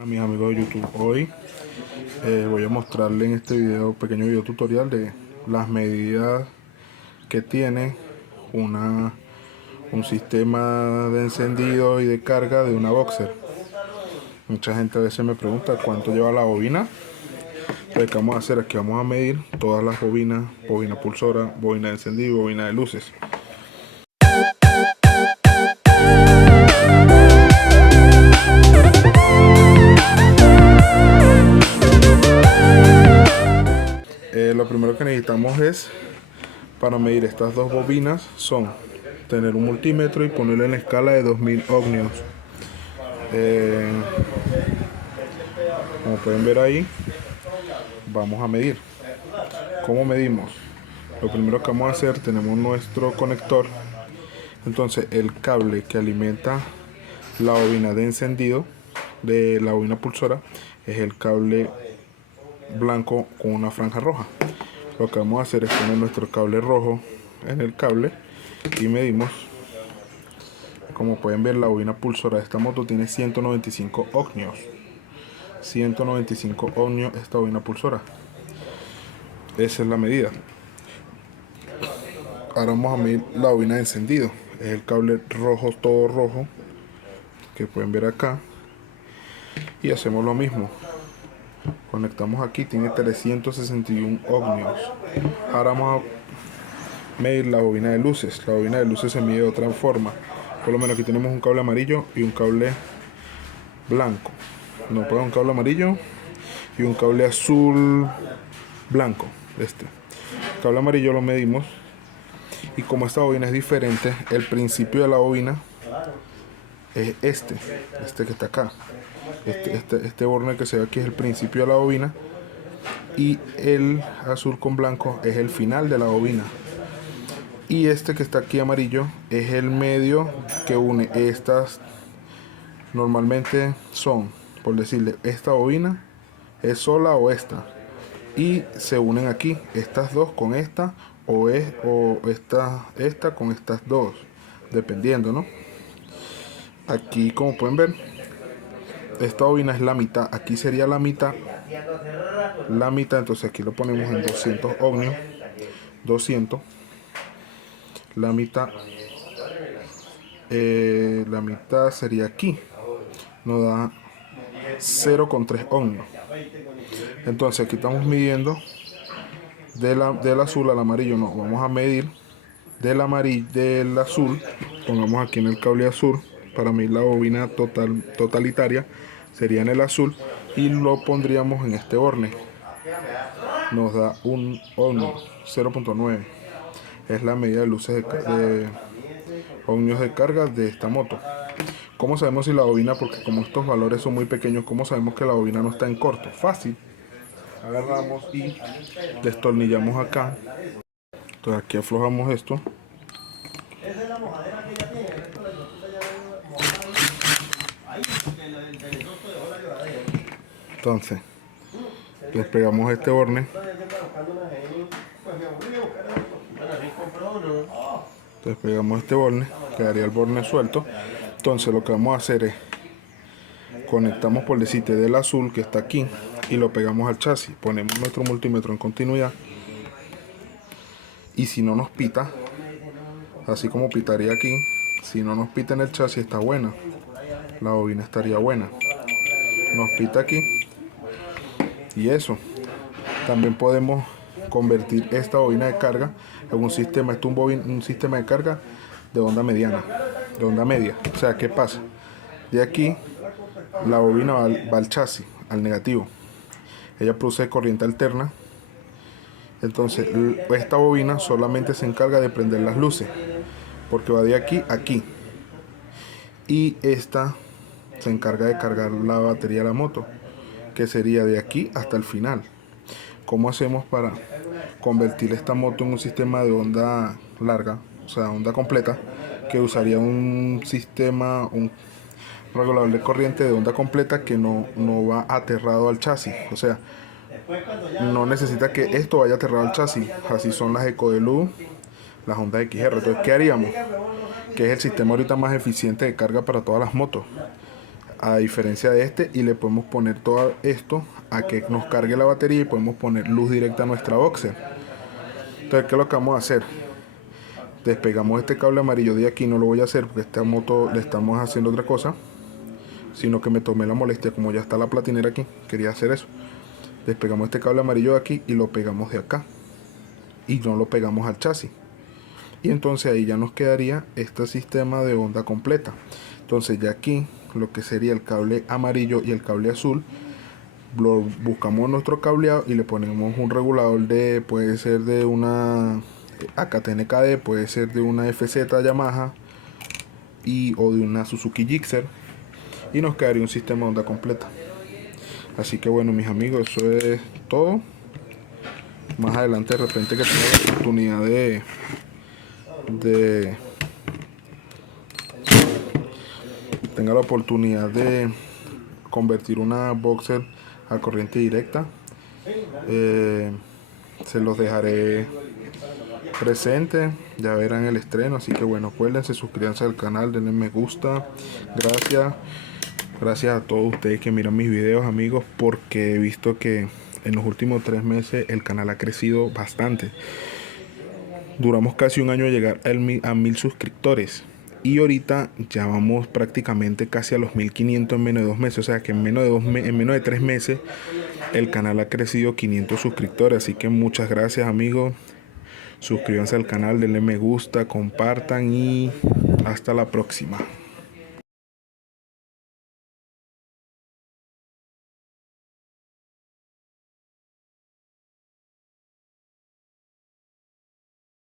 A mis amigos de YouTube, hoy voy a mostrarles en este pequeño video tutorial de las medidas que tiene un sistema de encendido y de carga de una Boxer. Mucha gente a veces me pregunta cuánto lleva la bobina. Entonces, ¿qué vamos a hacer? Aquí vamos a medir todas las bobinas: bobina pulsora, bobina de encendido y bobina de luces. Lo primero que necesitamos para medir estas dos bobinas son tener un multímetro y ponerlo en la escala de 2000 ohmios. Como pueden ver ahí, vamos a medir. ¿Cómo medimos? Lo primero que vamos a hacer, tenemos nuestro conector. Entonces el cable que alimenta la bobina de encendido de la bobina pulsora es el cable blanco con una franja roja. Lo que vamos a hacer es poner nuestro cable rojo en el cable y medimos. Como pueden ver, la bobina pulsora de esta moto tiene 195 ohmios. 195 ohmios esta bobina pulsora. Esa es la medida. Ahora vamos a medir la bobina de encendido. Es el cable rojo, todo rojo, que pueden ver acá. Y hacemos lo mismo. Conectamos aquí, tiene 361 ohmios. Ahora vamos a medir la bobina de luces. La bobina de luces se mide de otra forma. Por lo menos aquí tenemos un cable amarillo y un cable blanco. No, pues un cable amarillo y un cable azul blanco. El cable amarillo lo medimos, y como esta bobina es diferente, el principio de la bobina es este que está acá. Este borne que se ve aquí es el principio de la bobina, y el azul con blanco es el final de la bobina. Y este que está aquí amarillo es el medio que une estas. Normalmente son, por decirle, esta bobina es sola o esta, y se unen aquí estas dos con esta, o esta con estas dos, dependiendo, ¿no? Aquí, como pueden ver, esta bobina es la mitad. Aquí sería la mitad. Entonces aquí lo ponemos en 200 ohmios. 200. La mitad sería aquí. Nos da 0,3 ohmios. Entonces aquí estamos midiendo del azul al amarillo. No, vamos a medir del azul. Pongamos aquí en el cable azul para medir la bobina totalitaria. Sería en el azul, y lo pondríamos en este borne. Nos da un ohmio, 0,9. Es la medida de luces de ohmios de carga de esta moto. ¿Cómo sabemos si la bobina? Porque como estos valores son muy pequeños, ¿cómo sabemos que la bobina no está en corto? Fácil. Agarramos y destornillamos acá. Entonces aquí aflojamos esto. Entonces despegamos este borne. Despegamos este borne, quedaría el borne suelto. Entonces lo que vamos a hacer es conectamos, por decirte, del azul que está aquí, y lo pegamos al chasis. Ponemos nuestro multímetro en continuidad, y si no nos pita, así como pitaría aquí, si no nos pita en el chasis, está buena, la bobina estaría buena. Nos pita aquí, y eso. También podemos convertir esta bobina de carga en un sistema. Esto es un sistema de carga de onda mediana, de onda media. O sea, ¿qué pasa? De aquí la bobina va al chasis, al negativo. Ella produce corriente alterna. Entonces esta bobina solamente se encarga de prender las luces, porque va de aquí a aquí. Y esta se encarga de cargar la batería de la moto, que sería de aquí hasta el final. ¿Cómo hacemos para convertir esta moto en un sistema de onda larga, o sea, onda completa, que usaría un regulador de corriente de onda completa que no va aterrado al chasis? O sea, no necesita que esto vaya aterrado al chasis. Así son las EcoDeLu, las Honda XR. Entonces, ¿qué haríamos? Que es el sistema ahorita más eficiente de carga para todas las motos. a diferencia de este, y le podemos poner todo esto a que nos cargue la batería y podemos poner luz directa a nuestra boxer. Entonces, ¿qué es lo que vamos a hacer? Despegamos este cable amarillo de aquí. No lo voy a hacer porque esta moto le estamos haciendo otra cosa, sino que me tomé la molestia, como ya está la platinera aquí, quería hacer eso. Despegamos este cable amarillo de aquí y lo pegamos de acá, y no lo pegamos al chasis, y entonces ahí ya nos quedaría este sistema de onda completa. Entonces ya aquí lo que sería el cable amarillo y el cable azul, lo buscamos nuestro cableado y le ponemos un regulador de, puede ser de una AKTNKD, puede ser de una FZ Yamaha o de una Suzuki Gixxer, y nos quedaría un sistema de onda completa. Así que bueno, mis amigos, eso es todo. Más adelante, de repente, que tenga la oportunidad de convertir una boxer a corriente directa, se los dejaré presente, ya verán el estreno. Así que bueno, acuérdense, suscríbanse al canal, denle me gusta. Gracias a todos ustedes que miran mis videos, amigos, porque he visto que en los últimos 3 meses el canal ha crecido bastante. Duramos casi un año a llegar a 1000 suscriptores, y ahorita ya vamos prácticamente casi a los 1500 en menos de 2 meses. O sea que en menos de 3 meses el canal ha crecido 500 suscriptores. Así que muchas gracias, amigos. Suscríbanse al canal, denle me gusta, compartan, y hasta la próxima.